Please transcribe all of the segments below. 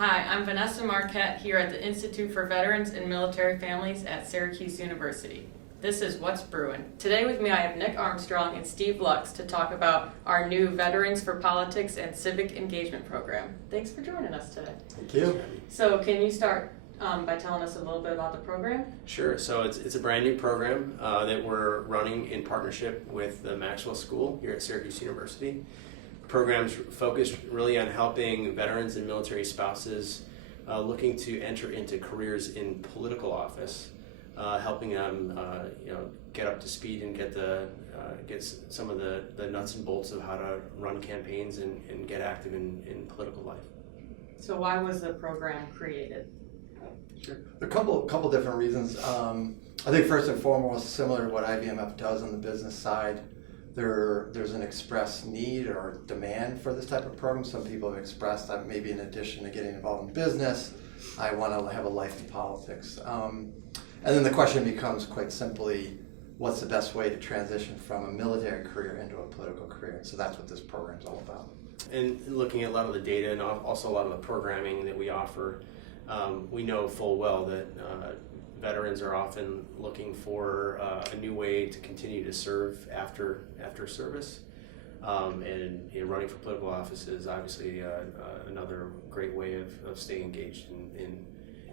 Hi, I'm Vanessa Marquette here at the Institute for Veterans and Military Families at Syracuse University. This is What's Brewin'. Today with me I have Nick Armstrong and Steve Lux to talk about our new Veterans for Politics and Civic Engagement program. Thanks for joining us today. Thank you. So can you start by telling us a little bit about the program? Sure. So it's a brand new program that we're running in partnership with the Maxwell School here at Syracuse University. The program's focused really on helping veterans and military spouses looking to enter into careers in political office, helping them get up to speed and get some of the nuts and bolts of how to run campaigns and get active in political life. So why was the program created? Sure. There are a couple different reasons. I think first and foremost, similar to what IVMF does on the business side, there's an express need or demand for this type of program. Some people have expressed that maybe in addition to getting involved in business, I want to have a life in politics. And then the question becomes quite simply, what's the best way to transition from a military career into a political career? And so that's what this program is all about. And looking at a lot of the data and also a lot of the programming that we offer, we know full well that veterans are often looking for a new way to continue to serve after service, and running for political office is obviously another great way of staying engaged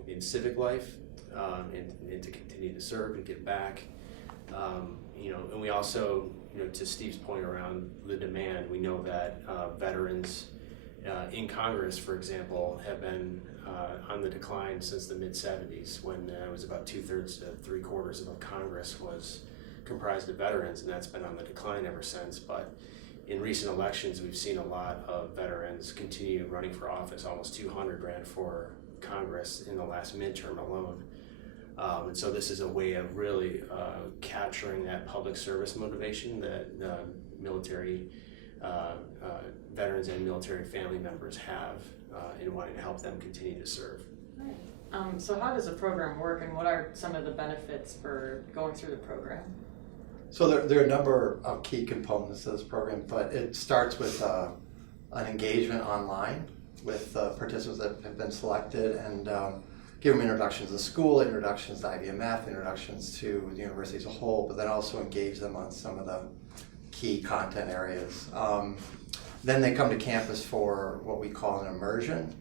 in civic life, and to continue to serve and give back. And we also, to Steve's point around the demand, we know that veterans in Congress, for example, have been on the decline since the mid-'70s, when it was about 2/3 to 3/4 of Congress was comprised of veterans, and that's been on the decline ever since. But in recent elections, we've seen a lot of veterans continue running for office. Almost 200 ran for Congress in the last midterm alone. And so this is a way of really capturing that public service motivation that military veterans and military family members have in wanting to help them continue to serve. Right. So how does the program work, and what are some of the benefits for going through the program? So there are a number of key components to this program, but it starts with an engagement online with participants that have been selected, and give them introductions to school, introductions to IVMF, introductions to the university as a whole, but then also engage them on some of the key content areas. Then they come to campus for what we call an immersion.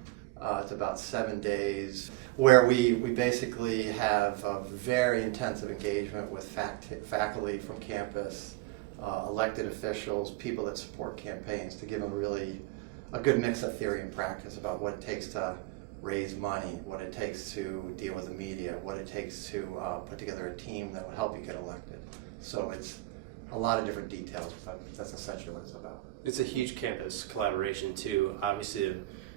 It's about 7 days where we basically have a very intensive engagement with faculty from campus, elected officials, people that support campaigns, to give them really a good mix of theory and practice about what it takes to raise money, what it takes to deal with the media, what it takes to put together a team that will help you get elected. So it's a lot of different details, but that's essentially what it's about. It's a huge campus collaboration too. Obviously,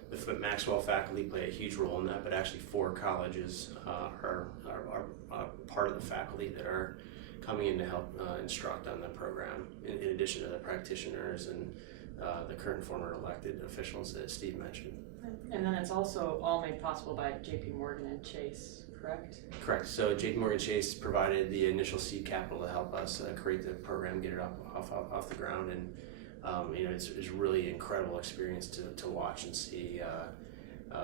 the Maxwell faculty play a huge role in that, but actually 4 colleges are part of the faculty that are coming in to help instruct on the program, in addition to the practitioners and the current and former elected officials that Steve mentioned. And then it's also all made possible by JP Morgan and Chase, correct? Correct. So JP Morgan Chase provided the initial seed capital to help us create the program, get it off the ground, and it's a really incredible experience to watch and see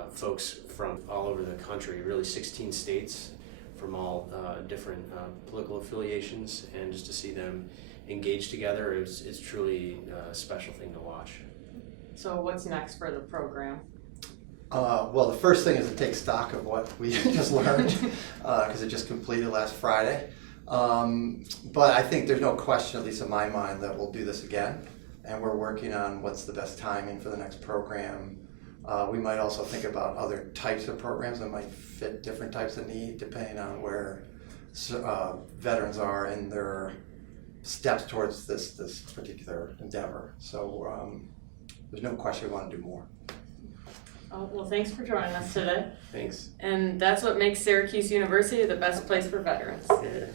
folks from all over the country, really 16 states, from all different political affiliations, and just to see them engage together is truly a special thing to watch. So what's next for the program? Well, the first thing is to take stock of what we just learned, because it just completed last Friday. But I think there's no question, at least in my mind, that we'll do this again. And we're working on what's the best timing for the next program. We might also think about other types of programs that might fit different types of need, depending on where veterans are in their steps towards this particular endeavor. So there's no question we want to do more. Well, thanks for joining us today. Thanks. And that's what makes Syracuse University the best place for veterans. Yeah.